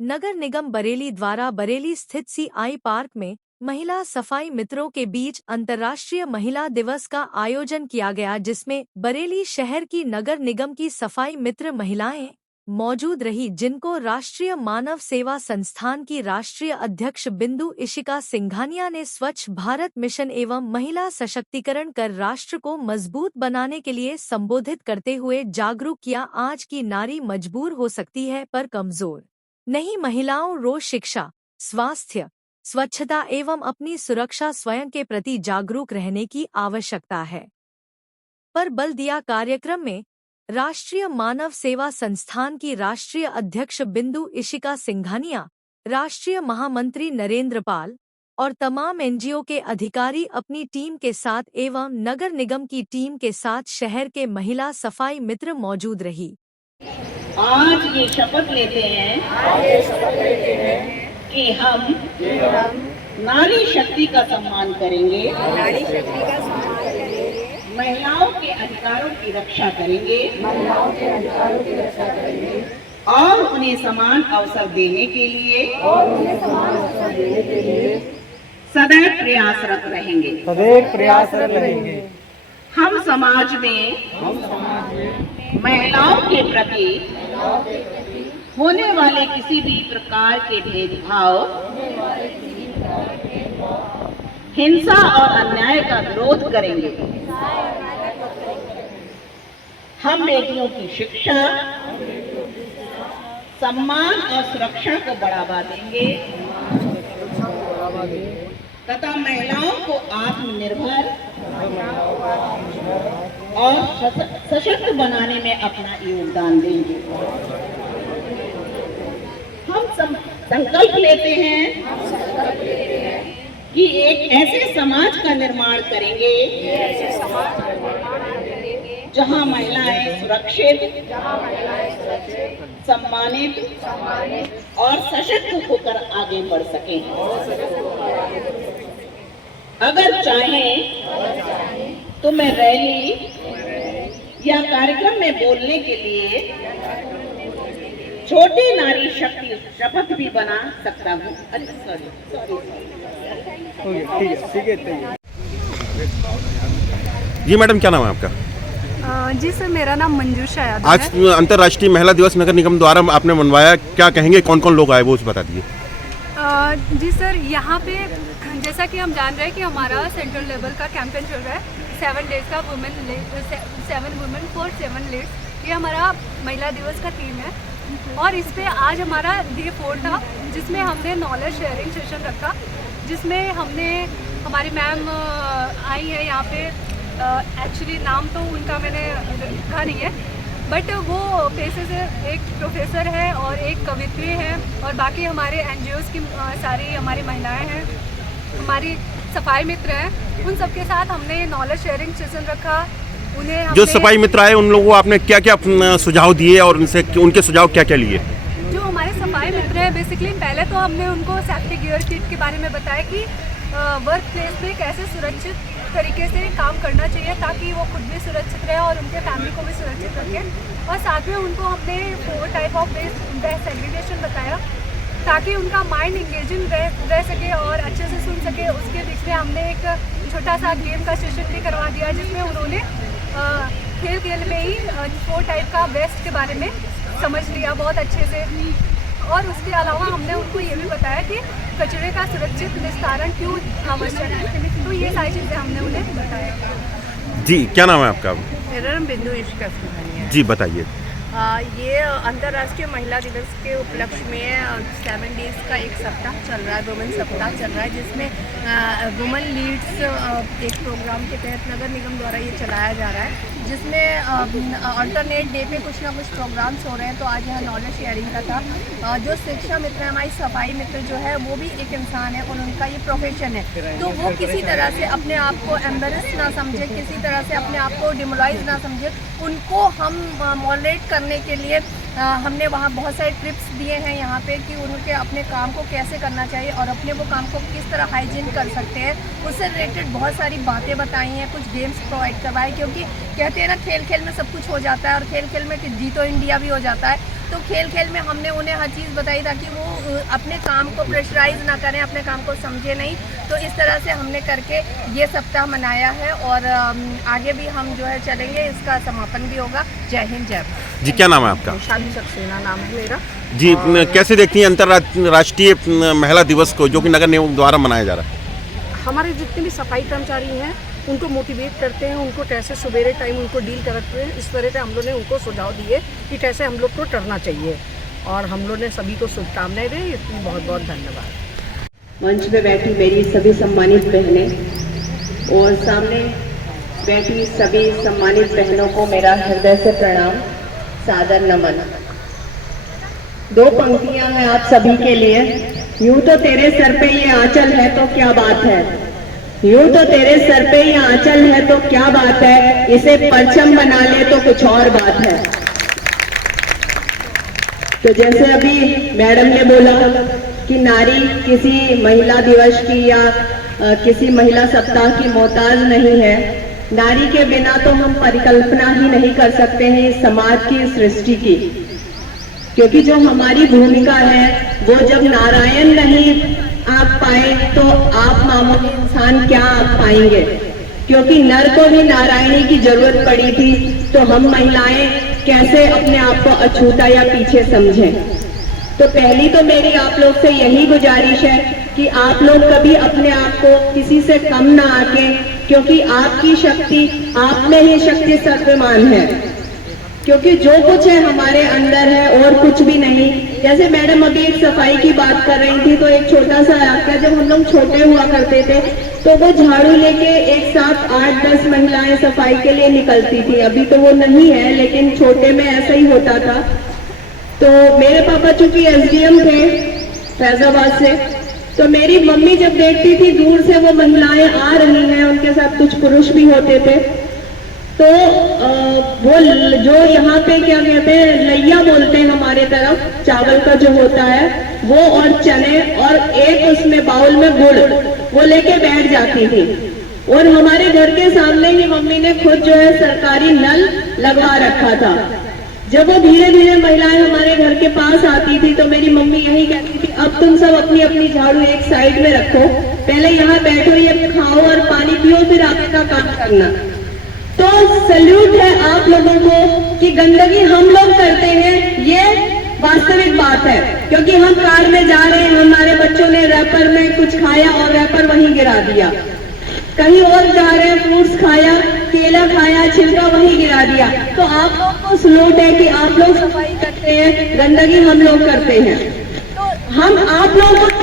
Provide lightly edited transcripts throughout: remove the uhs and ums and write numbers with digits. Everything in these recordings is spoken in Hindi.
नगर निगम बरेली द्वारा बरेली स्थित CI पार्क में महिला सफाई मित्रों के बीच अंतर्राष्ट्रीय महिला दिवस का आयोजन किया गया, जिसमें बरेली शहर की नगर निगम की सफाई मित्र महिलाएं मौजूद रही, जिनको राष्ट्रीय मानव सेवा संस्थान की राष्ट्रीय अध्यक्ष बिंदु इशिका सिंघानिया ने स्वच्छ भारत मिशन एवं महिला सशक्तिकरण कर राष्ट्र को मजबूत बनाने के लिए संबोधित करते हुए जागरूक किया। आज की नारी मजबूर हो सकती है पर कमजोर नहीं। महिलाओं रोज शिक्षा, स्वास्थ्य, स्वच्छता एवं अपनी सुरक्षा स्वयं के प्रति जागरूक रहने की आवश्यकता है पर बल दिया। कार्यक्रम में राष्ट्रीय मानव सेवा संस्थान की राष्ट्रीय अध्यक्ष बिंदु इशिका सिंघानिया, राष्ट्रीय महामंत्री नरेंद्र पाल और तमाम NGO के अधिकारी अपनी टीम के साथ एवं नगर निगम की टीम के साथ शहर के महिला सफाई मित्र मौजूद रही। आज ये शपथ लेते हैं कि हम नारी शक्ति का सम्मान करेंगे, महिलाओं के अधिकारों की रक्षा करेंगे और उन्हें समान अवसर देने के लिए सदैव प्रयासरत रहेंगे। हम समाज में महिलाओं के प्रति होने वाले किसी भी प्रकार के भेदभाव, हिंसा और अन्याय का विरोध करेंगे। हम बेटियों की शिक्षा, सम्मान और सुरक्षा को बढ़ावा देंगे तथा महिलाओं को आत्मनिर्भर और सशक्त बनाने में अपना योगदान देंगे। हम संकल्प लेते हैं कि एक ऐसे समाज का निर्माण करेंगे जहां महिलाएं सुरक्षित, सम्मानित और सशक्त होकर आगे बढ़ सकें। अगर चाहें तो मैं रैली या कार्यक्रम में बोलने के लिए छोटी नारी शक्ति शपथ भी बना सकता हूँ। ठीक है। जी मैडम, क्या नाम है आपका? जी सर, मेरा नाम मंजूषा यादव है। आज अंतर्राष्ट्रीय महिला दिवस नगर निगम द्वारा आपने मनवाया, क्या कहेंगे, कौन कौन लोग आए वो बता दीजिए। जी सर, यहाँ पे जैसा कि हम जान रहे हैं कि हमारा सेंट्रल लेवल का कैंपेन चल रहा है 7 डेज का 7 वुमेन फॉर 7 लीड्स। ये हमारा महिला दिवस का थीम है और इस पे आज हमारा डे 4 था, जिसमें हमने नॉलेज शेयरिंग सेशन रखा, जिसमें हमने हमारी मैम आई है यहाँ पे। एक्चुअली नाम तो उनका मैंने लिखा नहीं है, बट वो पेशे से एक प्रोफेसर है और एक कवित्री है और बाकी हमारे NGOs की सारी हमारी महिलाएं हैं, हमारी सफाई मित्र हैं। उन सबके साथ हमने नॉलेज शेयरिंग सेशन रखा। उन्हें जो सफाई मित्र आए उन लोगों को आपने क्या क्या सुझाव दिए और उनके सुझाव क्या क्या लिए? जो हमारे सफाई मित्र हैं, बेसिकली पहले तो हमने उनको सेफ्टी गियर किट के बारे में बताया कि वर्क प्लेस में कैसे सुरक्षित तरीके से काम करना चाहिए ताकि वो खुद भी सुरक्षित रहे और उनके फैमिली को भी सुरक्षित रखें। और साथ में उनको हमने 4 टाइप ऑफ बेस्ट सेग्रीगेशन बताया ताकि उनका माइंड इंगेजिंग रह सके और अच्छे से सुन सके। उसके बीच में हमने एक छोटा सा गेम का सेशन भी करवा दिया, जिसमें उन्होंने खेल में ही 4 टाइप का वेस्ट के बारे में समझ लिया बहुत अच्छे से। और उसके अलावा हमने उनको ये भी बताया कि कचरे का सुरक्षित निस्तारण क्यों आवश्यक है। तो ये सारी चीज़ें हमने उन्हें बताया। जी, क्या नाम है आपका? मेरा नाम बिंदु इशिका सिंघानिया है। जी बताइए। ये अंतर्राष्ट्रीय महिला दिवस के उपलक्ष्य में 7 डेज का एक सप्ताह चल रहा है, वुमेन सप्ताह चल रहा है, जिसमें वुमेन लीड्स एक प्रोग्राम के तहत नगर निगम द्वारा ये चलाया जा रहा है, जिसमें अल्टरनेट डे पे कुछ ना कुछ प्रोग्राम्स हो रहे हैं। तो आज यहाँ नॉलेज शेयरिंग का था। जो शिक्षा मित्र है, हमारी सफाई मित्र जो है, वो भी एक इंसान है और उनका ये प्रोफेशन है। तो वो किसी तरह से अपने आप को एम्बेरस ना समझे, किसी तरह से अपने आप को डिमोलाइज ना समझे, उनको हम मॉडरेट करने के लिए हमने वहाँ बहुत सारे ट्रिप्स दिए हैं यहाँ पे कि उनके अपने काम को कैसे करना चाहिए और अपने वो काम को किस तरह हाइजीन कर सकते हैं। उससे रिलेटेड बहुत सारी बातें बताई हैं, कुछ गेम्स प्रोवाइड करवाए, क्योंकि कहते हैं ना खेल खेल में सब कुछ हो जाता है और खेल खेल में जीतो इंडिया भी हो जाता है। तो खेल खेल में हमने उन्हें हर चीज़ बताई ताकि वो अपने काम को प्रेशराइज ना करें, अपने काम को समझे नहीं। तो इस तरह से हमने करके ये सप्ताह मनाया है और आगे भी हम जो है चलेंगे, इसका समापन भी होगा। जय हिंद, जय भारत। जी, क्या नाम है आपका? शादी सक्सेना नाम है मेरा। जी, कैसे देखती हैं अंतर्राष्ट्रीय महिला दिवस को जो कि नगर निगम द्वारा मनाया जा रहा है? हमारे जितने भी सफाई कर्मचारी हैं उनको मोटिवेट करते हैं, उनको कैसे सवेरे टाइम उनको डील करते हैं, इस तरह से हम लोग ने उनको सुझाव दिए कि कैसे हम लोग को करना चाहिए और हम लोग ने सभी को शुभकामनाएं दी। इसलिए बहुत बहुत धन्यवाद। मंच पे बैठी मेरी सभी सम्मानित बहनें और सामने बैठी सभी सम्मानित बहनों को मेरा हृदय से प्रणाम, सादर नमन। दो पंक्तियां हैं आप सभी के लिए। यूं तो तेरे सर पे ये आंचल है तो क्या बात है, यूं तो तेरे सर पे ये आंचल है तो क्या बात है, इसे परचम बना ले तो कुछ और बात है। तो जैसे अभी मैडम ने बोला कि नारी किसी महिला दिवस की या किसी महिला सप्ताह की मोहताज नहीं है। नारी के बिना तो हम परिकल्पना ही नहीं कर सकते हैं इस समाज की, इस सृष्टि की, क्योंकि जो हमारी भूमिका है वो जब नारायण नहीं आँख पाए तो आप मामूली इंसान क्या आँख पाएंगे, क्योंकि नर को भी नारायणी की जरूरत पड़ी थी। तो हम महिलाएं कैसे अपने आप को अछूता या पीछे समझें। तो पहली तो मेरी आप लोग से यही गुजारिश है कि आप लोग कभी अपने आप को किसी से कम ना आके, क्योंकि आपकी शक्ति आप में ही शक्ति सर्वमान है, क्योंकि जो कुछ है हमारे अंदर है और कुछ भी नहीं। जैसे मैडम अभी एक सफाई की बात कर रही थी, तो एक छोटा सा वाक्य, जब हम लोग छोटे हुआ करते थे तो वो झाड़ू लेके एक साथ 8-10 महिलाएं सफाई के लिए निकलती थी। अभी तो वो नहीं है, लेकिन छोटे में ऐसा ही होता था। तो मेरे पापा चूंकि SDM थे फैजाबाद से, तो मेरी मम्मी जब देखती थी दूर से वो महिलाएं आ रही हैं, उनके साथ कुछ पुरुष भी होते थे, तो वो जो यहाँ पे क्या कहते हैं लैया बोलते हैं हमारे तरफ, चावल का जो होता है वो और चने और एक उसमें बाउल में गुड़, वो लेके बैठ जाती थी। और हमारे घर के सामने ही मम्मी ने खुद जो है सरकारी नल लगवा रखा था। जब वो धीरे धीरे महिलाएं हमारे घर के पास आती थी तो मेरी मम्मी यही कहती थी, अब तुम सब अपनी अपनी झाड़ू एक साइड में रखो, पहले यहाँ बैठो, ये खाओ और पानी पियो, फिर आगे का काम करना। तो सल्यूट है आप लोगों को कि गंदगी हम लोग करते हैं, ये वास्तविक बात है, क्योंकि हम कार में जा रहे हैं, हमारे बच्चों ने रैपर में कुछ खाया और रैपर वहीं गिरा दिया, कहीं और जा रहे हैं फ्रूट्स खाया, केला खाया, छिलका वहीं गिरा दिया। तो आप लोग को सल्यूट है कि आप लोग सफाई करते हैं, गंदगी हम लोग करते हैं। तो हम आप लोगों को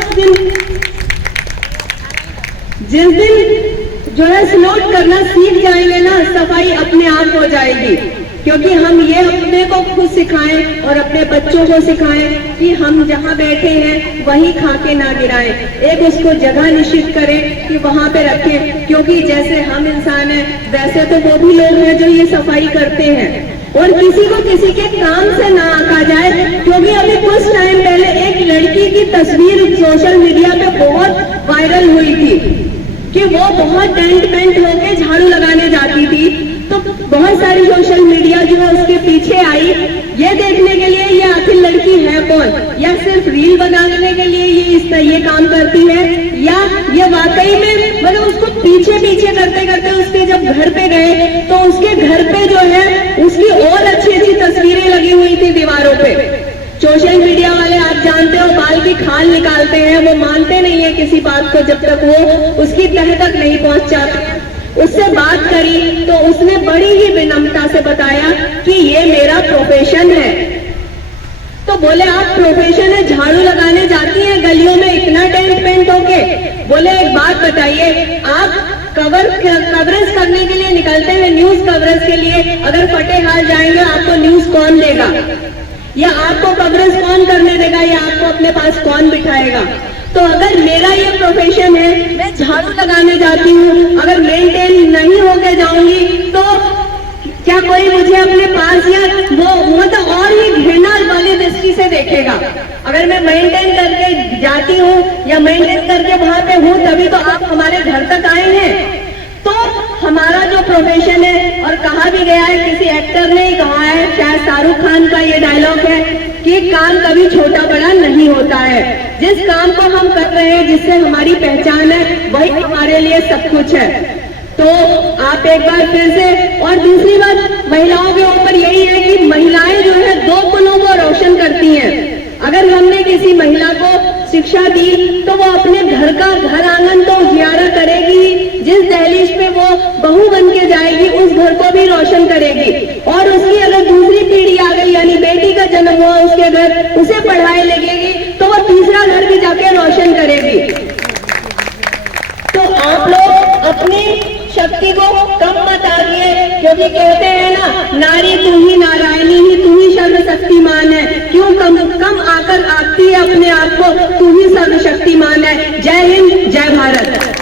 जिस दिन जो है सल्यूट करना सीख जाएंगे ना, सफाई अपने आप हो जाएगी, क्योंकि हम ये अपने को खुद सिखाएं और अपने बच्चों को सिखाएं कि हम जहाँ बैठे हैं वहीं खा के ना गिराएं, एक उसको जगह निश्चित करें कि वहां पे रखें, क्योंकि जैसे हम इंसान हैं वैसे तो वो भी लोग हैं जो ये सफाई करते हैं। और किसी को किसी के काम से ना आका जाए, क्योंकि अभी कुछ टाइम पहले एक लड़की की तस्वीर सोशल मीडिया पे बहुत वायरल हुई थी कि वो बहुत टेंट पेंट होके झाड़ू लगाने जाती थी। तो बहुत सारी सोशल मीडिया जो है उसके पीछे आई, ये देखने के लिए ये आखिर लड़की है कौन, या सिर्फ रील बनाने के लिए ये काम करती है, या ये वाकई में मतलब उसको पीछे पीछे करते करते उसके जब घर पे गए तो उसके घर पे जो है उसकी और अच्छी अच्छी तस्वीरें लगी हुई थी दीवारों पे। सोशल मीडिया वाले आप जानते हो बाल की खाल निकालते हैं, वो मानते नहीं है किसी बात को जब तक वो उसकी तह तक नहीं पहुंचाते। उससे बात करी तो उसने बड़ी ही विनम्रता से बताया कि ये मेरा प्रोफेशन है। तो बोले आप प्रोफेशन है, झाड़ू लगाने जाती हैं गलियों में इतना टेंट पेंट होके? बोले एक बात बताइए, आप कवरेज करने के लिए निकलते हैं, न्यूज कवरेज के लिए, अगर फटे हाल जाएंगे आपको न्यूज कौन देगा, या आपको कवरेज कौन करने देगा, या आपको अपने पास कौन बिठाएगा? तो अगर मेरा ये प्रोफेशन है, मैं झाड़ू लगाने जाती हूँ, अगर मेंटेन नहीं होके जाऊंगी तो क्या कोई मुझे अपने पास या वो मतलब और ही घृणा वाली दृष्टि से देखेगा? अगर मैं मेंटेन करके जाती हूँ या मेंटेन करके वहां पे हूँ तभी तो आप हमारे घर तक आए हैं। तो हमारा जो प्रोफेशन है, और कहा भी गया है, किसी एक्टर ने ही कहा है, शायद शाहरुख खान का ये डायलॉग है कि काम कभी छोटा बड़ा नहीं होता है। जिस काम को हम कर रहे हैं, जिससे हमारी पहचान है, वही हमारे लिए सब कुछ है। तो आप एक बार फिर से, और दूसरी बात महिलाओं के ऊपर यही है कि महिलाएं जो है 2 कुलों को रोशन करती हैं। अगर हमने किसी महिला को शिक्षा दी तो वो अपने घर आंगन तो उजियारा करेगी, जिस दहलीज पे वो बहू बन के जाएगी उस घर को भी रोशन करेगी, और उसकी अगर दूसरी पीढ़ी आ गई यानी बेटी का जन्म हुआ उसके घर, उसे पढ़ाई लगेगी तो वो तीसरा घर भी जाके रोशन करेगी। तो आप लोग अपनी शक्ति को कम मत आगिए, क्योंकि कहते हैं ना, नारी तू ही नारायणी ही, तू ही सर्वशक्तिमान है। क्यों कम आकर आती है अपने आप को, तू ही सर्वशक्तिमान है। जय हिंद, जय भारत।